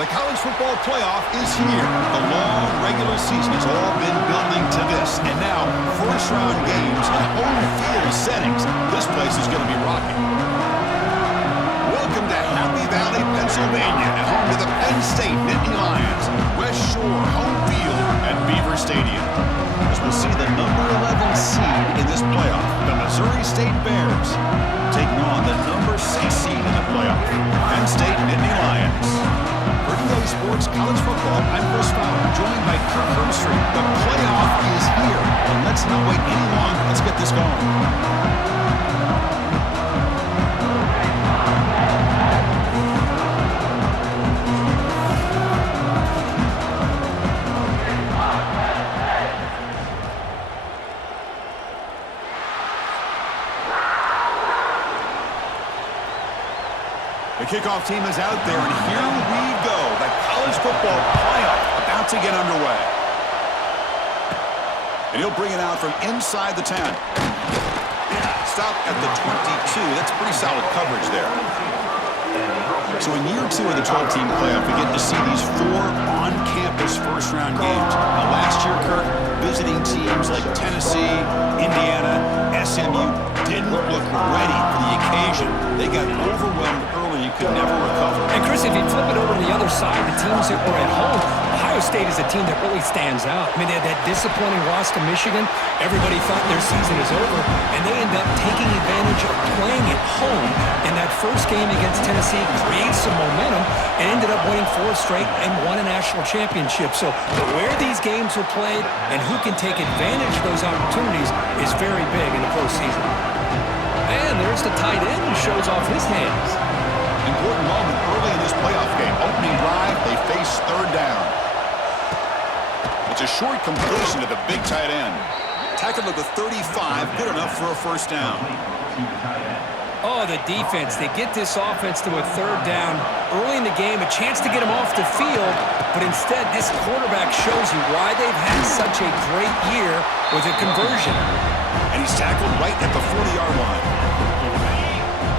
The college football playoff is here. The long regular season has all been building to this. And now, first-round games in home field settings. This place is going to be rocking. Welcome to Happy Valley, Pennsylvania, at home to the Penn State Nittany Lions. West Shore home field at Beaver Stadium. As we'll see the number 11 seed in this playoff, the Missouri State Bears, taking on the number 6 seed in the playoff, Penn State Nittany Lions. For Daily Sports College Football, I'm Chris Fowler, joined by Kirk Herbstreit. The playoff is here, and let's not wait any longer. Let's get this going. The kickoff team is out there, and here we go. The college football playoff about to get underway. And he'll bring it out from inside the 10. Stop at the 22. That's pretty solid coverage there. So in year 2 of the 12-team playoff, we get to see these 4 on-campus first-round games. Now, last year, Kirk, visiting teams like Tennessee, Indiana, SMU didn't look ready for the occasion. They got overwhelmed early and could never recover. And Chris, if you flip it over to the other side, the teams that were at home, Ohio State is a team that really stands out. I mean, they had that disappointing loss to Michigan. Everybody thought their season is over, and they end up taking advantage of playing at home. In that first game against Tennessee, created some momentum and ended up winning 4 straight and won a national championship. So where these games are played and who can take advantage of those opportunities is very big in the postseason. And there's the tight end who shows off his hands. Important moment early in this playoff game. Opening drive, they face 3rd down. It's a short completion to the big tight end. Tackled at the 35, good enough for a first down. Oh, the defense. They get this offense to a 3rd down early in the game, a chance to get them off the field, but instead this quarterback shows you why they've had such a great year with a conversion. And he's tackled right at the 40-yard line.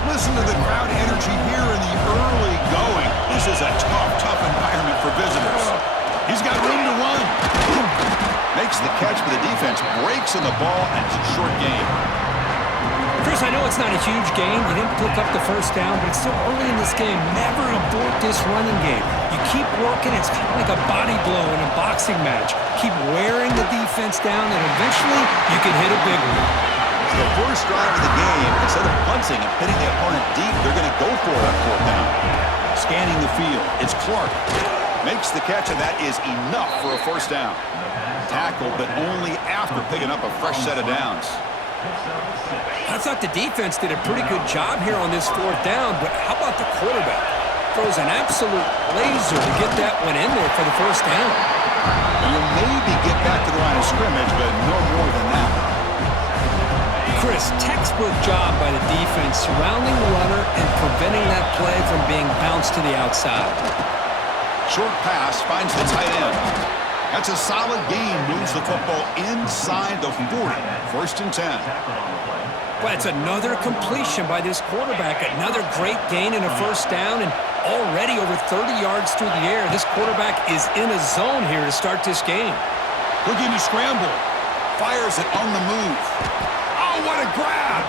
Listen to the crowd energy here in the early going. This is a tough environment for visitors. He's got room to run. Makes the catch for the defense, breaks in the ball, and it's a short game. Chris, I know it's not a huge game. You didn't pick up the first down, but it's still early in this game. Never abort this running game. You keep working. It's kind of like a body blow in a boxing match. Keep wearing the defense down, and eventually you can hit a big one. The first drive of the game, instead of punting and pitting the opponent deep, they're going to go for it on 4th down. Scanning the field, it's Clark. Makes the catch, and that is enough for a first down. Tackled, but only after picking up a fresh set of downs. I thought the defense did a pretty good job here on this 4th down, but how about the quarterback? Throws an absolute laser to get that one in there for the first down. You'll maybe get back to the line of scrimmage, but no more than that. Chris, textbook job by the defense surrounding the runner and preventing that play from being bounced to the outside. Short pass finds the tight end. That's a solid gain, moves the football inside the 40. 1st and 10. Well, it's another completion by this quarterback. Another great gain in a first down, and already over 30 yards through the air. This quarterback is in a zone here to start this game. Looking to scramble. Fires it on the move. Oh, what a grab!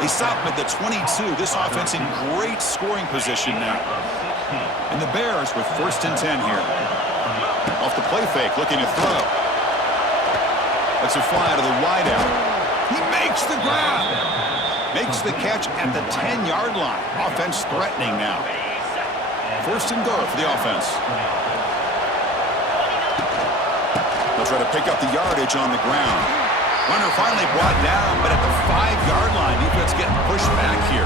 They stop him at the 22. This offense in great scoring position now. And the Bears with 1st and 10 here. Off the play fake, looking to throw. That's a fly to the wideout. He makes the grab. Makes the catch at the 10-yard line. Offense threatening now. 1st and goal for the offense. They'll try to pick up the yardage on the ground. Runner finally brought down, but at the 5-yard line, defense getting pushed back here.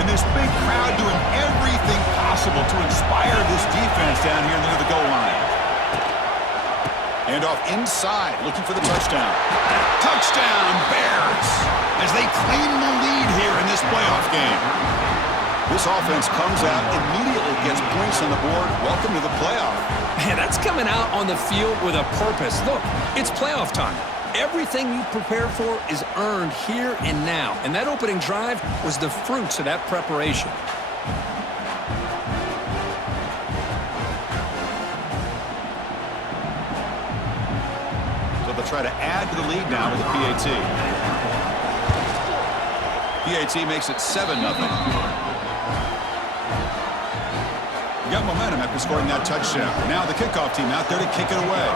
And this big crowd doing everything possible to inspire this defense down here near the goal line. Handoff inside, looking for the touchdown. Touchdown, Bears, as they claim the lead here in this playoff game. This offense comes out, immediately gets points on the board. Welcome to the playoff. Man, that's coming out on the field with a purpose. Look, it's playoff time. Everything you prepare for is earned here and now. And that opening drive was the fruits of that preparation. try to add to the lead now with the PAT. PAT makes it 7-0. You got momentum after scoring that touchdown. Now the kickoff team out there to kick it away.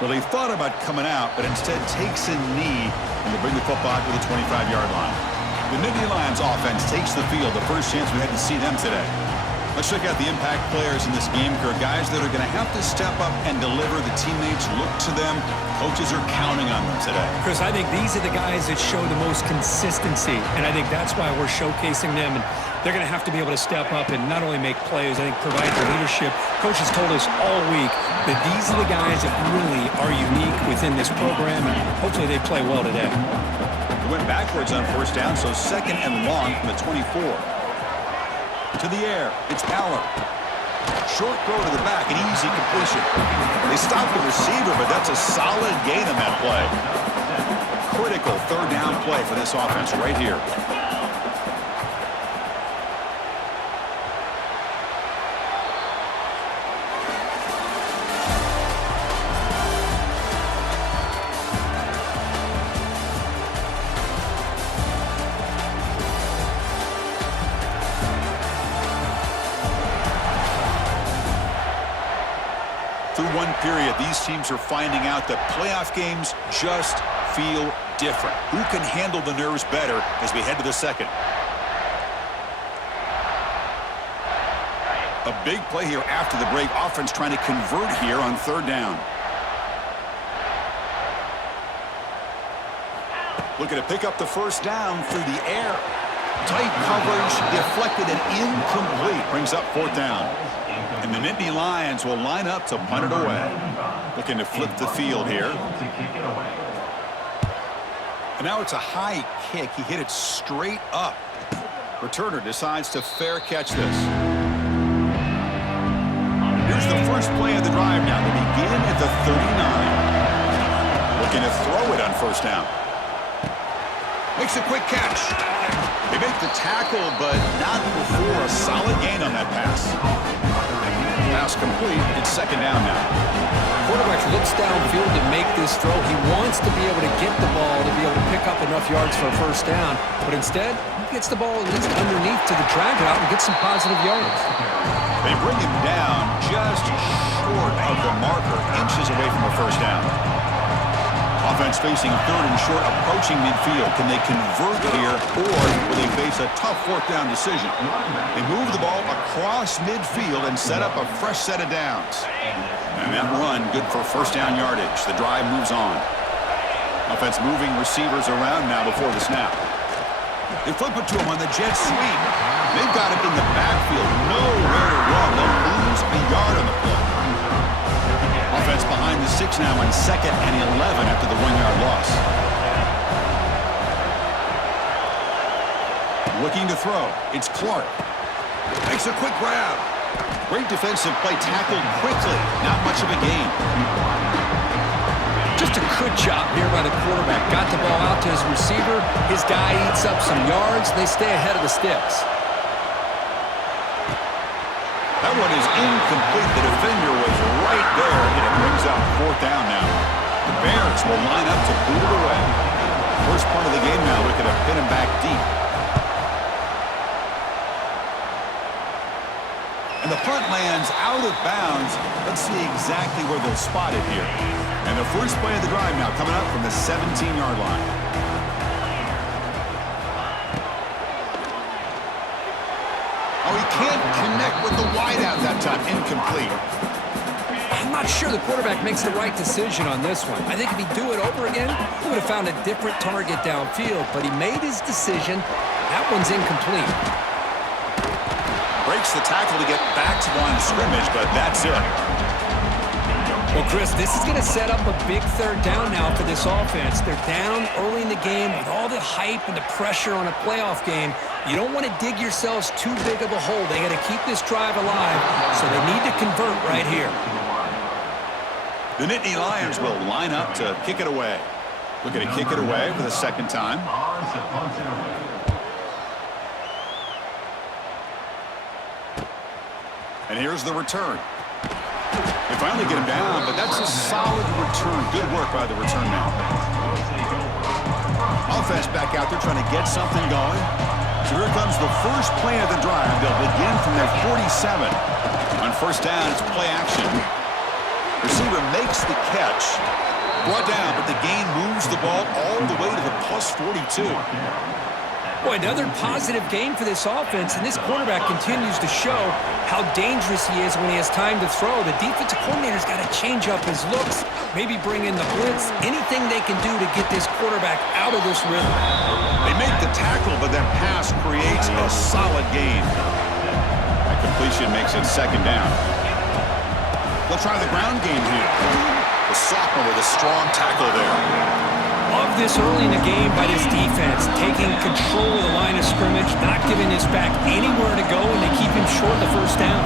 Well, he thought about coming out, but instead takes a knee and they bring the football out to the 25-yard line. The Nittany Lions offense takes the field, the first chance we had to see them today. Let's check out the impact players in this game. There are guys that are going to have to step up and deliver. The teammates look to them. Coaches are counting on them today. Chris, I think these are the guys that show the most consistency, and I think that's why we're showcasing them. And they're going to have to be able to step up and not only make plays, I think provide the leadership. Coaches told us all week that these are the guys that really are unique within this program, and hopefully they play well today. They went backwards on first down, so 2nd and long from the 24. To the air, it's Power. Short throw to the back, an easy completion. They stopped the receiver, but that's a solid gain on that play. Critical 3rd down play for this offense right here. Through one period, these teams are finding out that playoff games just feel different. Who can handle the nerves better as we head to the second? A big play here after the break. Offense trying to convert here on 3rd down. Looking to pick up the first down through the air. Tight coverage, deflected and incomplete. Brings up 4th down. And the Nittany Lions will line up to punt it away. Looking to flip the field here. And now it's a high kick. He hit it straight up. Returner decides to fair catch this. Here's the first play of the drive now. They begin at the 39. Looking to throw it on first down. Makes a quick catch. They make the tackle, but not before a solid gain on that pass. Pass complete. It's 2nd down now. Quarterback looks downfield to make this throw. He wants to be able to get the ball to be able to pick up enough yards for a first down, but instead, he gets the ball at least underneath to the drag route and gets some positive yards. They bring him down just short of the marker, inches away from a first down. Offense facing 3rd and short, approaching midfield. Can they convert here, or will they face a tough 4th down decision? They move the ball across midfield and set up a fresh set of downs. And that run, good for first down yardage. The drive moves on. Offense moving receivers around now before the snap. They flip it to him on the jet sweep. They've got him in the backfield. Nowhere to run. They'll lose a yard on the play. Offense behind the 6 now on 2nd and 11 after the 1-yard loss. Looking to throw. It's Clark. Makes a quick grab. Great defensive play, tackled quickly. Not much of a gain. Just a good job here by the quarterback. Got the ball out to his receiver. His guy eats up some yards. They stay ahead of the sticks. That one is incomplete. The defender was right there, and it brings up 4th down now. The Bears will line up to boot it away. First part of the game now, looking to pin him back deep. And the punt lands out of bounds. Let's see exactly where they'll spot it here. And the first play of the drive now coming up from the 17-yard line. Oh, he can't connect with the wideout that time. Incomplete. I'm not sure the quarterback makes the right decision on this one. I think if he'd do it over again, he would have found a different target downfield, but he made his decision. That one's incomplete. Breaks the tackle to get back to the line of scrimmage, but that's it. Well, Chris, this is going to set up a big 3rd down now for this offense. They're down early in the game with all the hype and the pressure on a playoff game. You don't want to dig yourselves too big of a hole. They got to keep this drive alive, so they need to convert right here. The Nittany Lions will line up to kick it away. Looking to kick it away for the 2nd time. And here's the return. They finally get him down, but that's a solid return. Good work by the return man. Offense back out there trying to get something going. So here comes the first play of the drive. They'll begin from their 47. On first down, it's play action. Receiver makes the catch. Brought down, but the gain moves the ball all the way to the plus 42. Boy, another positive game for this offense, and this quarterback continues to show how dangerous he is when he has time to throw. The defensive coordinator's got to change up his looks, maybe bring in the blitz, anything they can do to get this quarterback out of this rhythm. They make the tackle, but that pass creates a solid gain. That completion makes it second down. They'll try the ground game here. The sophomore with a strong tackle there. Love this early in the game by this defense, taking control of the line of scrimmage, not giving this back anywhere to go, and they keep him short of the first down.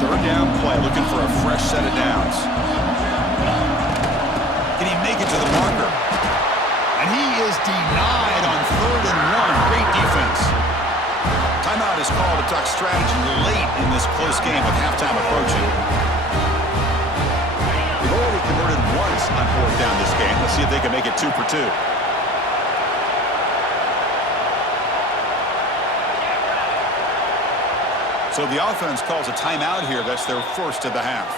Third down play, looking for a fresh set of downs. Can he make it to the marker? And he is denied on 3rd and 1. Great defense. Timeout is called to talk strategy late in this close game with halftime approaching. They've already converted once on 4th down this game. Let's see if they can make it 2 for 2. So the offense calls a timeout here. That's their first of the half.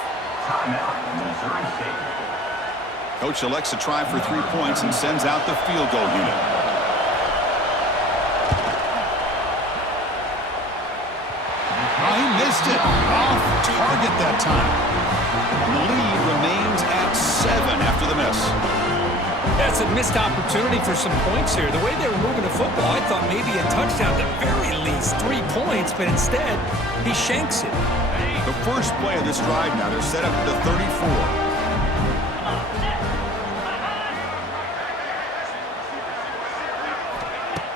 Coach elects to try for 3 points and sends out the field goal unit. Oh, he missed it. Off target that time. And the lead remains at 7 after the miss. That's a missed opportunity for some points here. The way they were moving the football, I thought maybe a touchdown, at the very least 3 points, but instead, he shanks it. The first play of this drive now, they're set up at the 34.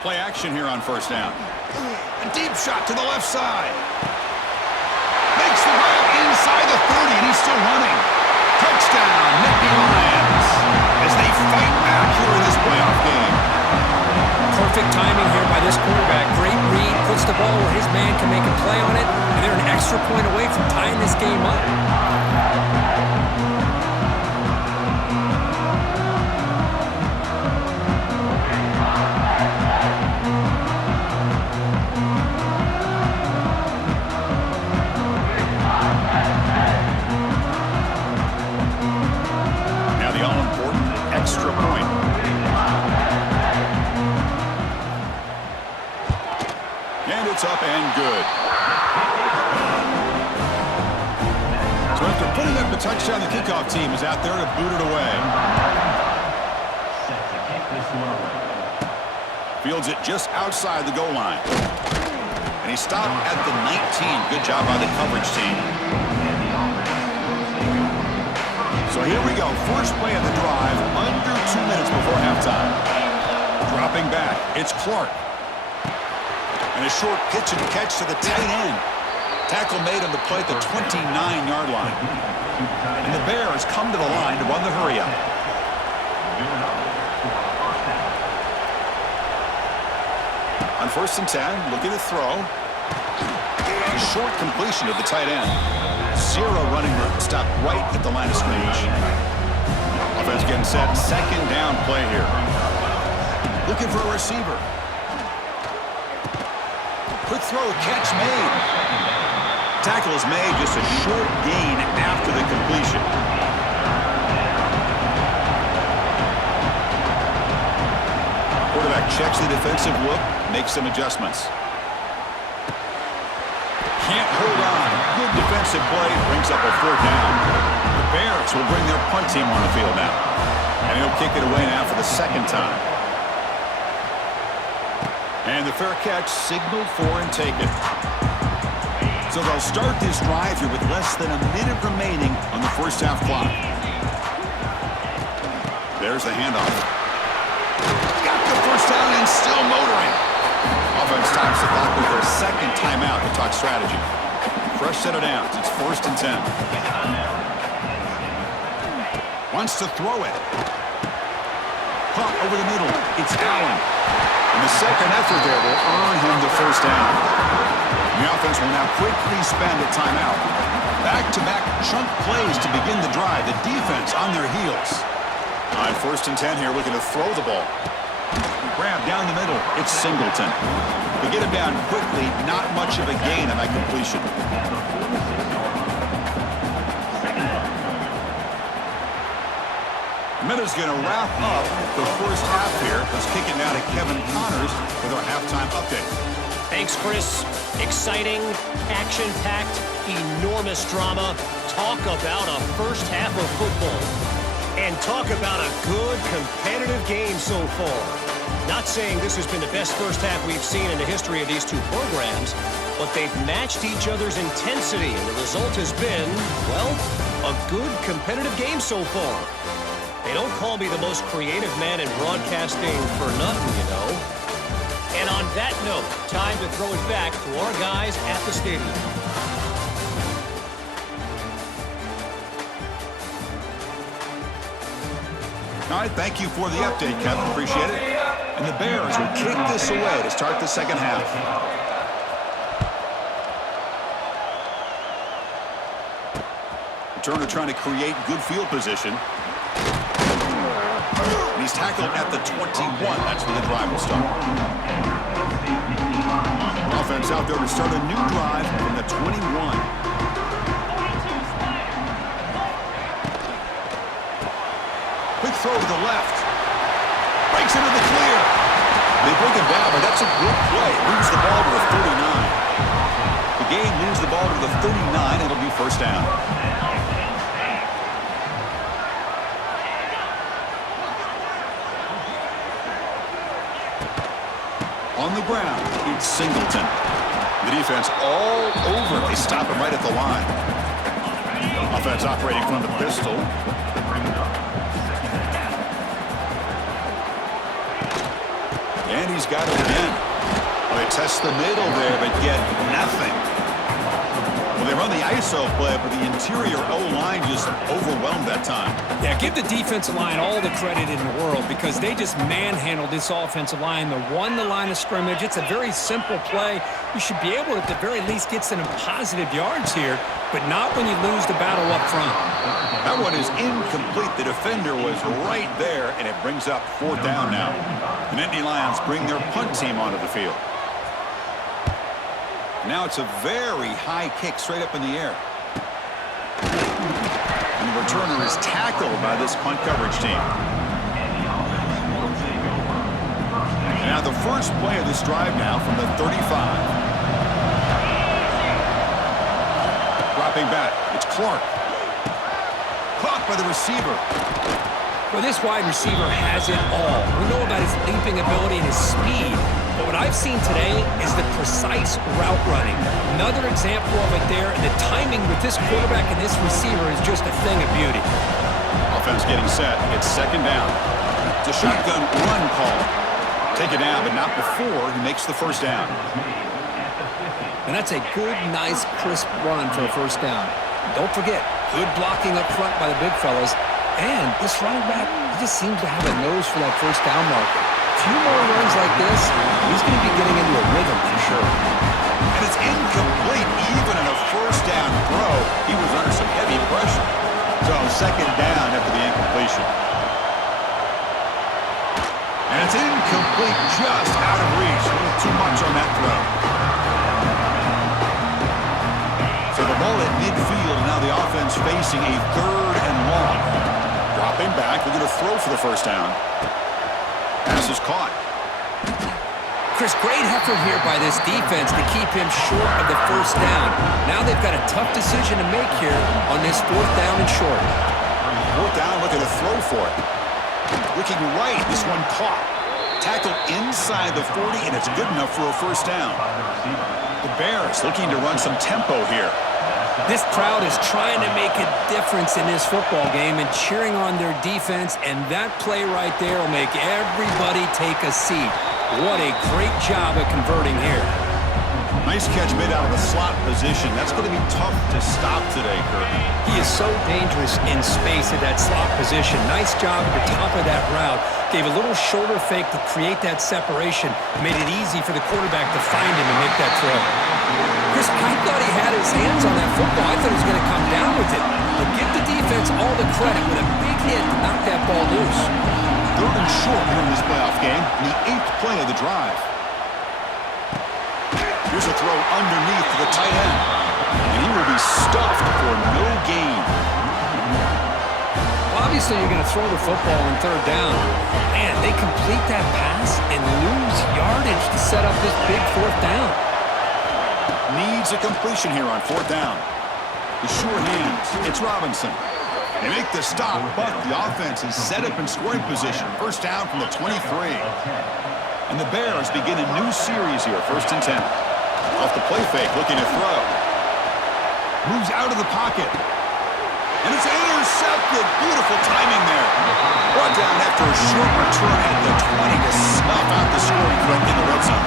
Play action here on first down. A deep shot to the left side. Makes the grab inside the 30, and he's still running. Touchdown, Nittany Lions, as they fight back here in this playoff game. Perfect timing here by this quarterback. Great read, puts the ball where his man can make a play on it, and they're an extra point away from tying this game up. Extra point. And it's up and good. So after putting up the touchdown, the kickoff team is out there to boot it away. Fields it just outside the goal line. And he stopped at the 19. Good job by the coverage team. So here we go, first play of the drive, under 2 minutes before halftime. Dropping back, it's Clark. And a short pitch and catch to the tight end. Tackle made on the play at the 29-yard line. And the Bears come to the line to run the hurry up. On 1st and 10, looking to throw. A short completion of the tight end. Zero running room. Stop right at the line of scrimmage. Offense getting set. Second down play here. Looking for a receiver. Quick throw, catch made. Tackle is made, just a short gain after the completion. Quarterback checks the defensive look, makes some adjustments. Can't hold on. Good defensive play, brings up a 4th down. The Bears will bring their punt team on the field now. And he'll kick it away now for the 2nd time. And the fair catch signaled for and taken. So they'll start this drive here with less than a minute remaining on the first half clock. There's the handoff. Got the first down and still motoring. Offense times the clock with their 2nd timeout to talk strategy. Fresh set of downs. It's 1st and 10. Wants to throw it. Caught over the middle. It's Allen. And the second effort there will earn him the first down. The offense will now quickly spend a timeout. Back-to-back chunk plays to begin the drive. The defense on their heels. All right, 1st and 10 here, looking to throw the ball. Grab down the middle. It's Singleton. They get him down quickly. Not much of a gain on that completion. Minutes going to wrap up the first half here. Let's kick it now to Kevin Connors with our halftime update. Thanks, Chris. Exciting, action-packed, enormous drama. Talk about a first half of football. And talk about a good, competitive game so far. Not saying this has been the best first half we've seen in the history of these two programs, but they've matched each other's intensity, and the result has been, well, a good, competitive game so far. They don't call me the most creative man in broadcasting for nothing, you know. And on that note, time to throw it back to our guys at the stadium. All right, thank you for the update, Kevin. Appreciate it. And the Bears will kick this away to start the second half. Returner trying to create good field position. And he's tackled at the 21. That's where the drive will start. Offense out there to start a new drive from the 21. Quick throw to the left. Breaks into the clear. They bring him down, but that's a good play. Moves the ball to the 39. The game moves the ball to the 39. It'll be first down. On the ground, it's Singleton. The defense all over. They stop him right at the line. Offense operating from the pistol. And he's got it again. Well, they test the middle there, but get nothing. Well, they run the ISO play, but the interior O-line just overwhelmed that time. Yeah, give the defensive line all the credit in the world because they just manhandled this offensive line. They won the line of scrimmage. It's a very simple play. You should be able to, at the very least, get some positive yards here, but not when you lose the battle up front. That one is incomplete. The defender was right there, and it brings up 4th down now. The Nittany Lions bring their punt team onto the field. Now it's a very high kick straight up in the air. And the returner is tackled by this punt coverage team. And now the first play of this drive now from the 35. Dropping back. It's Clark. Caught by the receiver. Well, this wide receiver has it all. We know about his leaping ability and his speed, but what I've seen today is the precise route running. Another example of it there, and the timing with this quarterback and this receiver is just a thing of beauty. Offense getting set. It's 2nd down. It's a shotgun run call. Take it down, but not before he makes the first down. And that's a good, nice, crisp run for a first down. Don't forget, good blocking up front by the big fellas. And this running back, he just seems to have a nose for that first down marker. A few more runs like this, he's going to be getting into a rhythm for sure. And it's incomplete even in a first down throw. He was under some heavy pressure. So 2nd down after the incompletion. And it's incomplete, just out of reach. A little too much on that throw. So the ball at midfield, and now the offense facing a 3rd and long. Dropping back, they're going to throw for the first down. Pass is caught. Chris, great effort here by this defense to keep him short of the first down. Now they've got a tough decision to make here on this 4th down and short. 4th down, looking to throw for it. Looking right, this one caught. Tackled inside the 40, and it's good enough for a first down. The Bears looking to run some tempo here. This crowd is trying to make a difference in this football game and cheering on their defense, and that play right there will make everybody take a seat. What a great job of converting here. Nice catch made out of the slot position. That's going to be tough to stop today, Kurt. He is so dangerous in space at that slot position. Nice job at the top of that route. gave a little shoulder fake to create that separation, made it easy for the quarterback to find him and make that throw. Chris, I thought he had his hands on that football. I thought he was going to come down with it. But give the defense all the credit with a big hit to knock that ball loose. 3rd and short here in this playoff game, the 8th play of the drive. Here's a throw underneath to the tight end. And he will be stuffed for no gain. Well, obviously, you're going to throw the football on 3rd down. Man, they complete that pass and lose yardage to set up this big 4th down. Needs a completion here on 4th down. The sure hands. It's Robinson. They make the stop, but the offense is set up in scoring position. 1st down from the 23. And the Bears begin a new series here, 1st and 10. Off the play fake, looking to throw. Moves out of the pocket. And it's intercepted. Beautiful timing there. Brought down after a short return at the 20 to snuff out the scoring threat in the red zone.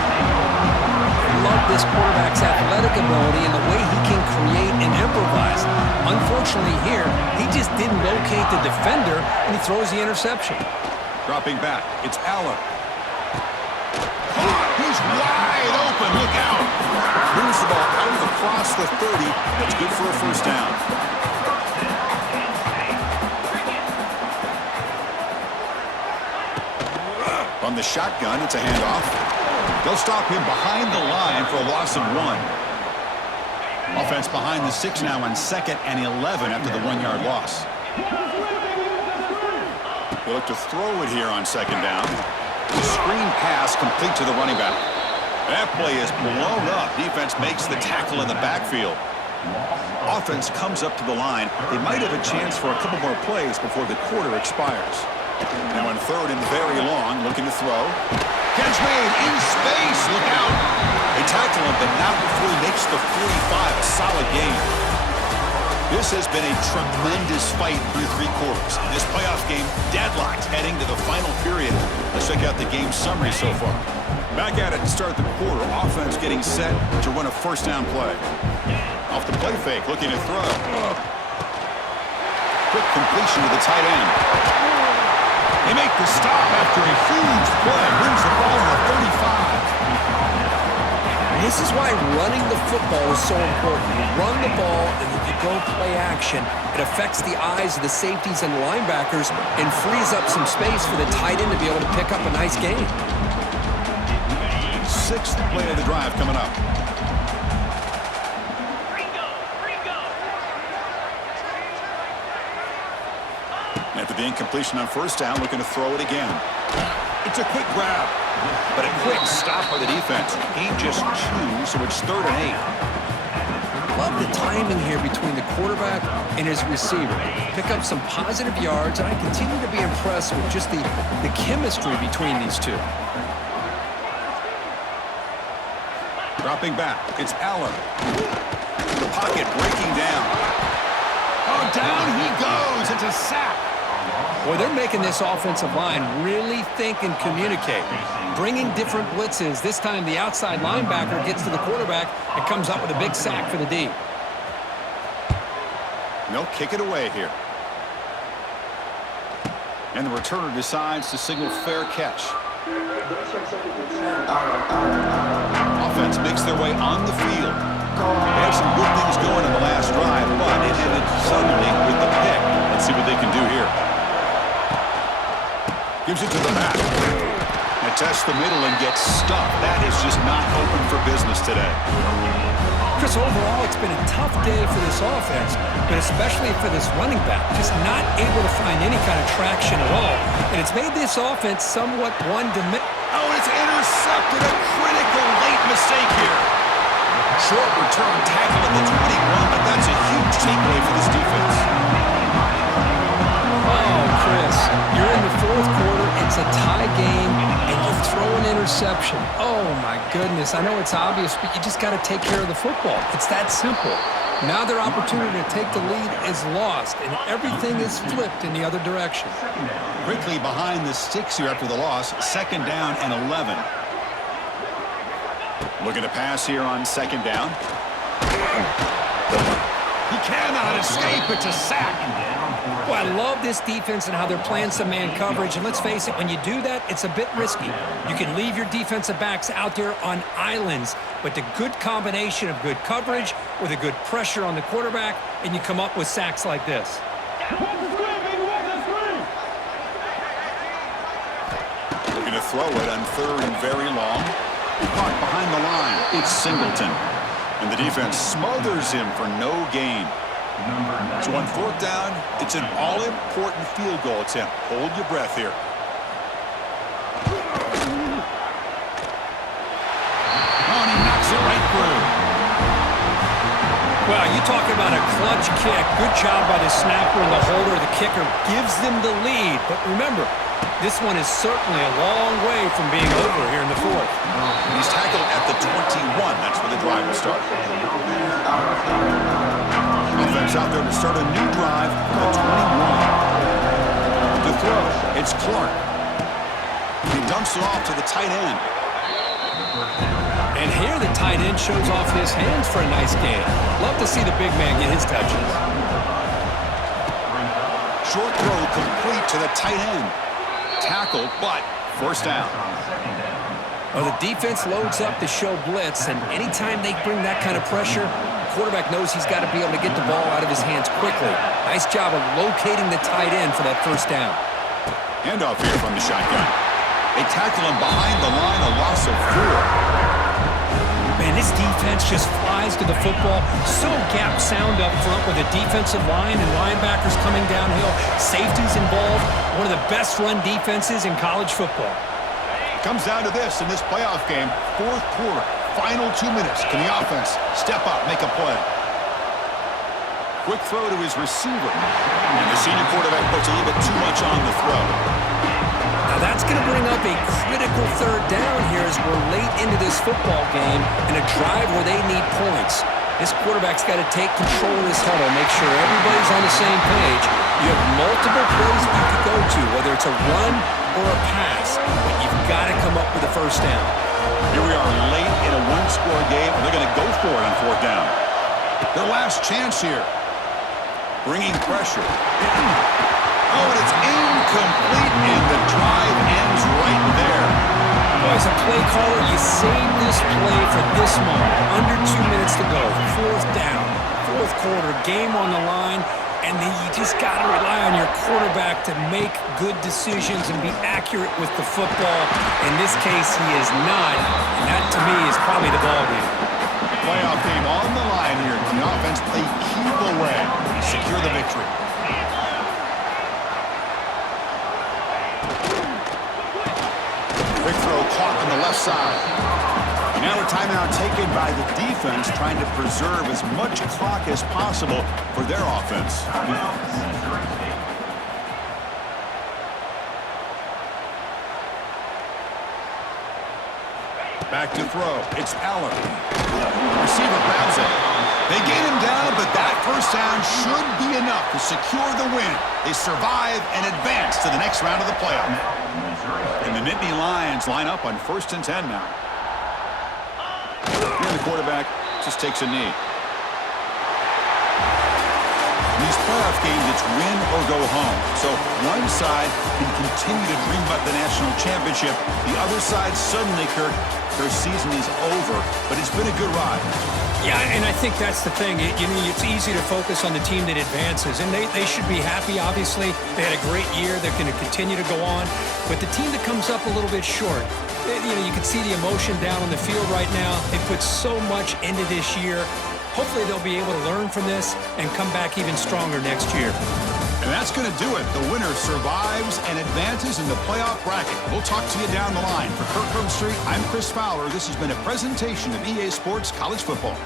Love this quarterback's athletic ability and the way he can create and improvise. Unfortunately here, he just didn't locate the defender, and he throws the interception. Dropping back, it's Allen. He's wide open, look out. Moves the ball out across the 30. That's good for a 1st down. From the shotgun, it's a handoff. They'll stop him behind the line for a loss of 1. Offense behind the 6 now on 2nd and 11 after the 1-yard loss. They look to throw it here on 2nd down. The screen pass complete to the running back. That play is blown up. Defense makes the tackle in the backfield. Offense comes up to the line. They might have a chance for a couple more plays before the quarter expires. Now in 3rd and very long, looking to throw. Catch made in space. Look out. They tackle him, but not before he makes the 45. A solid gain. This has been a tremendous fight through 3 quarters. This playoff game deadlocked heading to the final period. Let's check out the game summary so far. Back at it to start the quarter. Offense getting set to run a 1st down play. Off the play fake, looking to throw. Quick completion to the tight end. They make the stop after a huge play. Moves the ball to the 35. This is why running the football is so important. You run the ball and then you go play action. It affects the eyes of the safeties and linebackers and frees up some space for the tight end to be able to pick up a nice gain. 6th play of the drive coming up. After the incompletion on 1st down, looking to throw it again. It's a quick grab, but a quick stop by the defense. Gain just 2, so it's 3rd and 8. Love the timing here between the quarterback and his receiver. Pick up some positive yards, and I continue to be impressed with just the chemistry between these two. Dropping back, it's Allen. The pocket breaking down. Oh, down he goes. It's a sack. Boy, they're making this offensive line really think and communicate. Bringing different blitzes. This time the outside linebacker gets to the quarterback and comes up with a big sack for the D. They'll kick it away here. And the returner decides to signal fair catch. Offense makes their way on the field. They had some good things going in the last drive, but it ended suddenly with the pick. Let's see what they can do here. Gives it to the back. And tests the middle and gets stuffed. That is just not open for business today. Chris, overall, it's been a tough day for this offense, but especially for this running back. Just not able to find any kind of traction at all. And it's made this offense somewhat one-dimensional. Oh, it's intercepted. A critical late mistake here. Short return tackle at the 21, but that's a huge takeaway for this defense. Oh, Chris, you're in the 4th quarter. It's a tie game, and you throw an interception. Oh, my goodness. I know it's obvious, but you just got to take care of the football. It's that simple. Now their opportunity to take the lead is lost, and everything is flipped in the other direction. Quickly behind the sticks here after the loss. 2nd down and 11. Looking to pass here on 2nd down. He cannot escape. It's a sack. Well, I love this defense and how they're playing some man coverage. And let's face it, when you do that, it's a bit risky. You can leave your defensive backs out there on islands, but the good combination of good coverage with a good pressure on the quarterback, and you come up with sacks like this. Looking to throw it on 3rd and very long. Caught behind the line. It's Singleton. And the defense smothers him for no gain. So on 4th down, it's an all-important field goal attempt. Hold your breath here. Oh, and he knocks it right through. Well, you talk about a clutch kick. Good job by the snapper and the holder. The kicker gives them the lead. But remember, this one is certainly a long way from being over here in the 4th. And he's tackled at the 21. That's where the drive will start. Offense out there to start a new drive from the 21. To throw, it's Clark. He dumps it off to the tight end. And here the tight end shows off his hands for a nice game. Love to see the big man get his touches. Short throw complete to the tight end. Tackled, but 1st down. Well, the defense loads up to show blitz, and anytime they bring that kind of pressure, the quarterback knows he's got to be able to get the ball out of his hands quickly. Nice job of locating the tight end for that 1st down. Handoff here from the shotgun. They tackle him behind the line, a loss of 4. Man, this defense just flies to the football. So gap sound up front with a defensive line and linebackers coming downhill. Safeties involved. One of the best run defenses in college football. Comes down to this in this playoff game. 4th quarter, final 2 minutes. Can the offense step up, make a play? Quick throw to his receiver. And the senior quarterback puts a little bit too much on the throw. Now that's going to bring up a critical 3rd down here as we're late into this football game in a drive where they need points. This quarterback's got to take control of this huddle, make sure everybody's on the same page. You have multiple plays that you could go to, whether it's a run or a pass, but you've got to come up with a 1st down. Here we are late in a 1-score game, and they're going to go for it on 4th down. Their last chance here. Bringing pressure. Oh, and it's incomplete, and the drive ends right there. Well, as a play caller, you save this play for this moment. Under 2 minutes to go. 4th down. 4th quarter, game on the line. And then you just got to rely on your quarterback to make good decisions and be accurate with the football. In this case, he is not. And that, to me, is probably the ball game. Playoff game on the line here. Can the offense play keep away and secure the victory? Quick throw caught on the left side. And now a timeout taken by the defense, trying to preserve as much clock as possible for their offense. Back to throw. It's Allen. Receiver grabs it. They gain him down, but that 1st down should be enough to secure the win. They survive and advance to the next round of the playoff. And the Nittany Lions line up on 1st and 10 now. And the quarterback just takes a knee. In these playoff games, it's win or go home. So one side can continue to dream about the national championship. The other side suddenly, Kirk, their season is over, but it's been a good ride. Yeah, and I think that's the thing. It's easy to focus on the team that advances, and they should be happy, obviously. They had a great year. They're going to continue to go on. But the team that comes up a little bit short, you can see the emotion down on the field right now. They put so much into this year. Hopefully they'll be able to learn from this and come back even stronger next year. And that's going to do it. The winner survives and advances in the playoff bracket. We'll talk to you down the line. For Kirk Street, I'm Chris Fowler. This has been a presentation of EA Sports College Football.